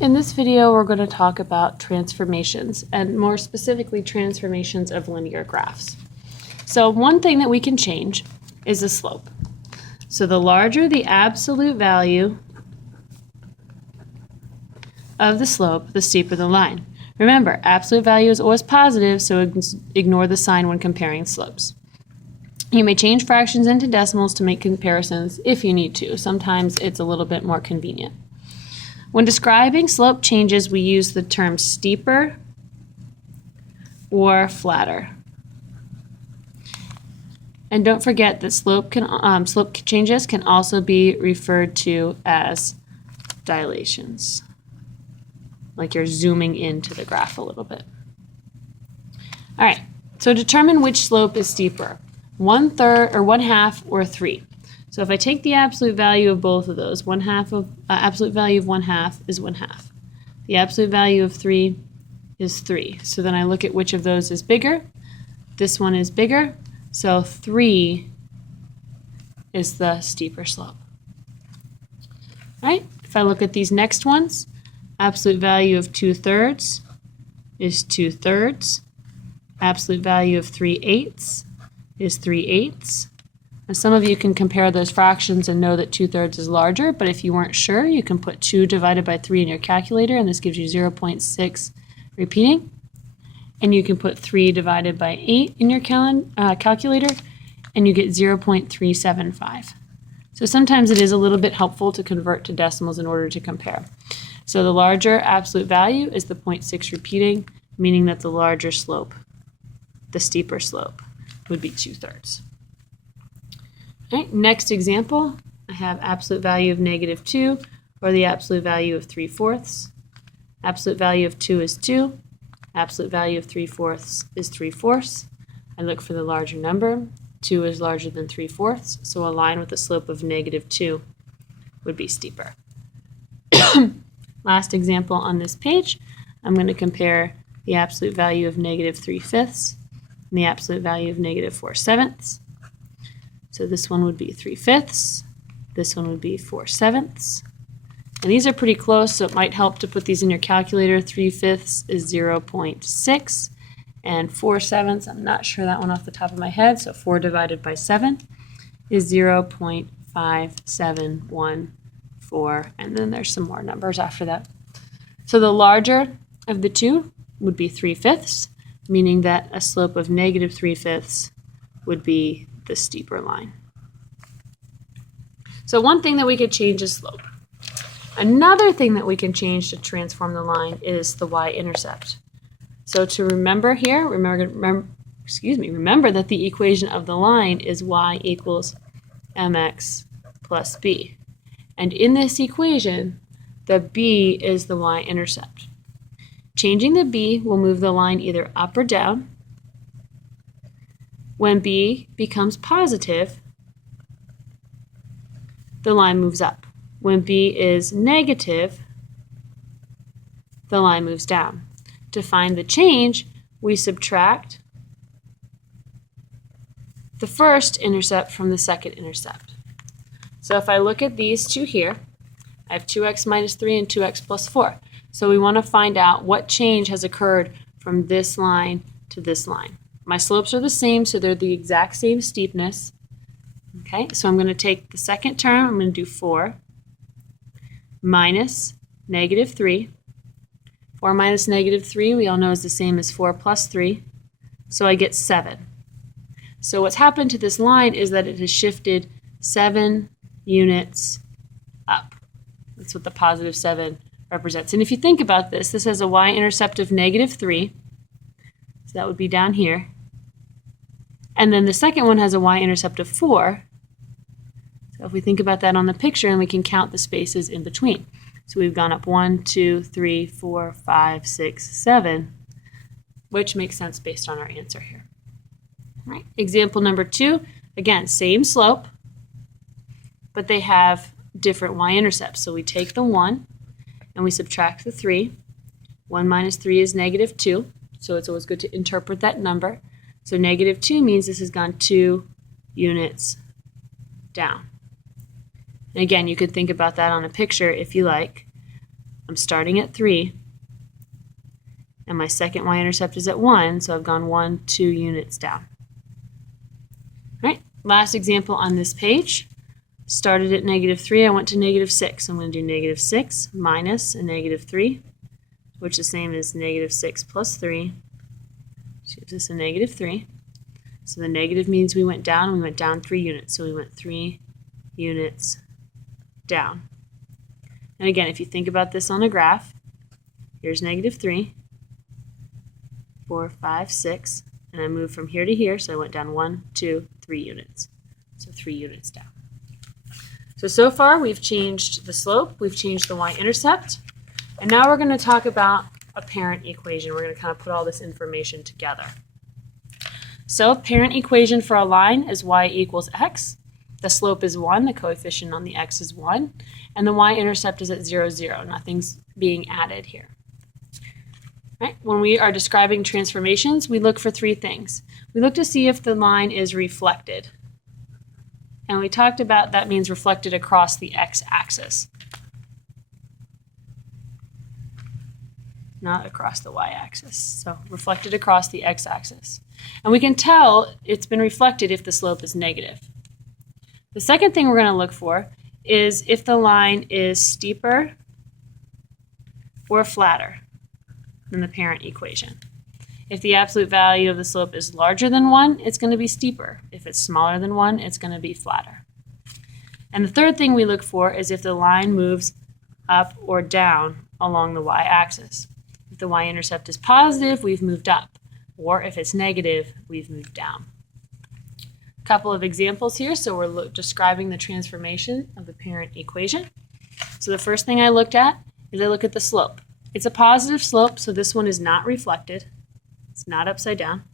In this video, we're going to talk about transformations, and more specifically, transformations of linear graphs. So one thing that we can change is the slope. So the larger the absolute value of the slope, the steeper the line. Remember, absolute value is always positive, so ignore the sign when comparing slopes. You may change fractions into decimals to make comparisons if you need to. Sometimes it's a little bit more convenient. When describing slope changes, we use the term steeper or flatter. And don't forget that slope changes can also be referred to as dilations, like you're zooming into the graph a little bit. All right, so determine which slope is steeper, 1/3 or 1/2 or 3. So if I take the absolute value of both of those, absolute value of 1/2 is 1/2. The absolute value of 3 is 3. So then I look at which of those is bigger. This one is bigger, so 3 is the steeper slope. All right, if I look at these next ones, absolute value of 2/3 is 2/3. Absolute value of 3/8 is 3/8. Now, some of you can compare those fractions and know that 2/3 is larger, but if you weren't sure, you can put 2 divided by 3 in your calculator, and this gives you 0.6 repeating. And you can put 3 divided by 8 in your calculator, and you get 0.375. So sometimes it is a little bit helpful to convert to decimals in order to compare. So the larger absolute value is the 0.6 repeating, meaning that the larger slope, the steeper slope, would be 2/3. All right, next example, I have absolute value of -2 or the absolute value of 3/4. Absolute value of 2 is 2. Absolute value of 3/4 is 3/4. I look for the larger number. 2 is larger than 3/4, so a line with a slope of -2 would be steeper. Last example on this page, I'm going to compare the absolute value of -3/5 and the absolute value of -4/7. So this one would be 3/5, this one would be 4/7. And these are pretty close, so it might help to put these in your calculator. 3/5 is 0.6, and 4/7, I'm not sure that one off the top of my head, so 4 divided by 7 is 0.5714, and then there's some more numbers after that. So the larger of the two would be 3/5, meaning that a slope of -3/5 would be the steeper line. So one thing that we could change is slope. Another thing that we can change to transform the line is the y-intercept. So to remember here, remember that the equation of the line is y equals mx plus b. And in this equation, the b is the y-intercept. Changing the b will move the line either up or down. When b becomes positive, the line moves up. When b is negative, the line moves down. To find the change, we subtract the first intercept from the second intercept. So if I look at these two here, I have 2x minus 3 and 2x plus 4. So we want to find out what change has occurred from this line to this line. My slopes are the same, so they're the exact same steepness. Okay, so I'm going to take the second term, I'm going to do 4 minus -3. 4 minus -3, we all know, is the same as 4 plus 3, so I get 7. So what's happened to this line is that it has shifted 7 units up. That's what the positive 7 represents. And if you think about this, this has a y-intercept of -3, so that would be down here. And then the second one has a y-intercept of 4. So if we think about that on the picture, and we can count the spaces in between. So we've gone up 1, 2, 3, 4, 5, 6, 7, which makes sense based on our answer here. All right. Example number 2, again, same slope, but they have different y-intercepts. So we take the 1 and we subtract the 3. 1 minus 3 is -2, so it's always good to interpret that number. So -2 means this has gone 2 units down. And again, you could think about that on a picture if you like. I'm starting at 3, and my second y-intercept is at 1, so I've gone 1, 2 units down. All right, last example on this page. Started at -3, I went to -6. I'm going to do -6 minus a -3, which is the same as -6 plus 3, which gives us a -3. So the negative means we went down 3 units. So we went 3 units down. And again, if you think about this on a graph, here's -3, 4, 5, 6, and I moved from here to here, so I went down 1, 2, 3 units. So 3 units down. So far we've changed the slope, we've changed the y-intercept, and now we're going to talk about a parent equation. We're going to kind of put all this information together. So parent equation for a line is y equals x. The slope is 1, the coefficient on the x is 1, and the y-intercept is at 0, 0. Nothing's being added here. Right? When we are describing transformations, we look for 3 things. We look to see if the line is reflected. And we talked about that means reflected across the x-axis, not across the y-axis. So reflected across the x-axis. And we can tell it's been reflected if the slope is negative. The second thing we're going to look for is if the line is steeper or flatter than the parent equation. If the absolute value of the slope is larger than 1, it's going to be steeper. If it's smaller than 1, it's going to be flatter. And the third thing we look for is if the line moves up or down along the y-axis. If the y-intercept is positive, we've moved up. Or if it's negative, we've moved down. A couple of examples here. So we're describing the transformation of the parent equation. So the first thing I looked at is I look at the slope. It's a positive slope, so this one is not reflected. It's not upside down.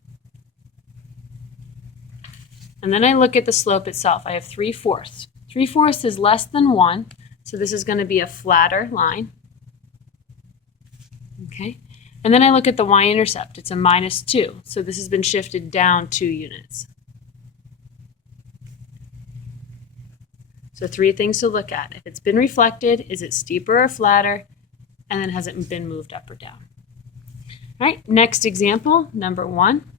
And then I look at the slope itself. I have 3/4. 3/4 is less than 1, so this is going to be a flatter line. Okay. And then I look at the y-intercept. It's a -2, so this has been shifted down 2 units. So 3 things to look at. If it's been reflected, is it steeper or flatter? And then has it been moved up or down? All right, next example, number 1.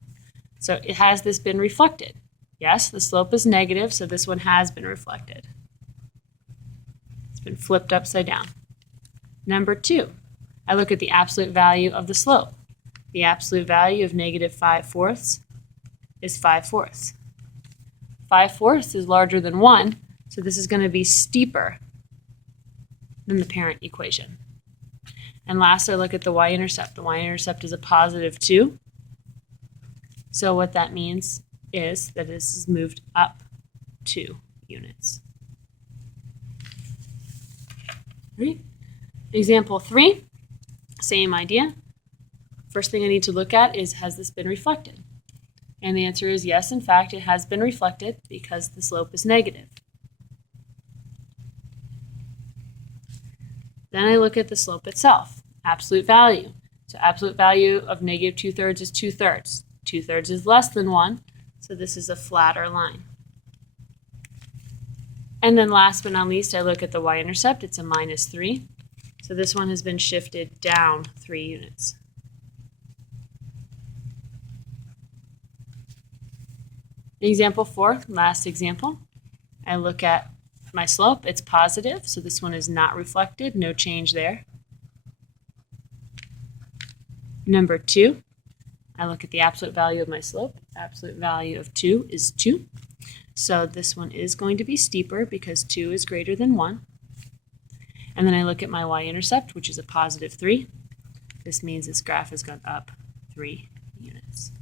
So has this been reflected? Yes, the slope is negative, so this one has been reflected. It's been flipped upside down. Number 2, I look at the absolute value of the slope. The absolute value of -5/4 is 5/4. 5/4 is larger than 1, so this is going to be steeper than the parent equation. And last, I look at the y-intercept. The y-intercept is a +2. So what that means is that this is moved up 2 units. Right. Example 3, same idea. First thing I need to look at is, has this been reflected? And the answer is yes, in fact, it has been reflected because the slope is negative. Then I look at the slope itself, absolute value. So absolute value of -2/3 is 2/3. 2/3 is less than 1, so this is a flatter line. And then last but not least, I look at the y-intercept. It's a -3. So this one has been shifted down 3 units. Example 4, last example. I look at my slope. It's positive, so this one is not reflected. No change there. Number 2, I look at the absolute value of my slope. Absolute value of 2 is 2. So this one is going to be steeper because 2 is greater than 1. And then I look at my y-intercept, which is a +3. This means this graph has gone up 3 units.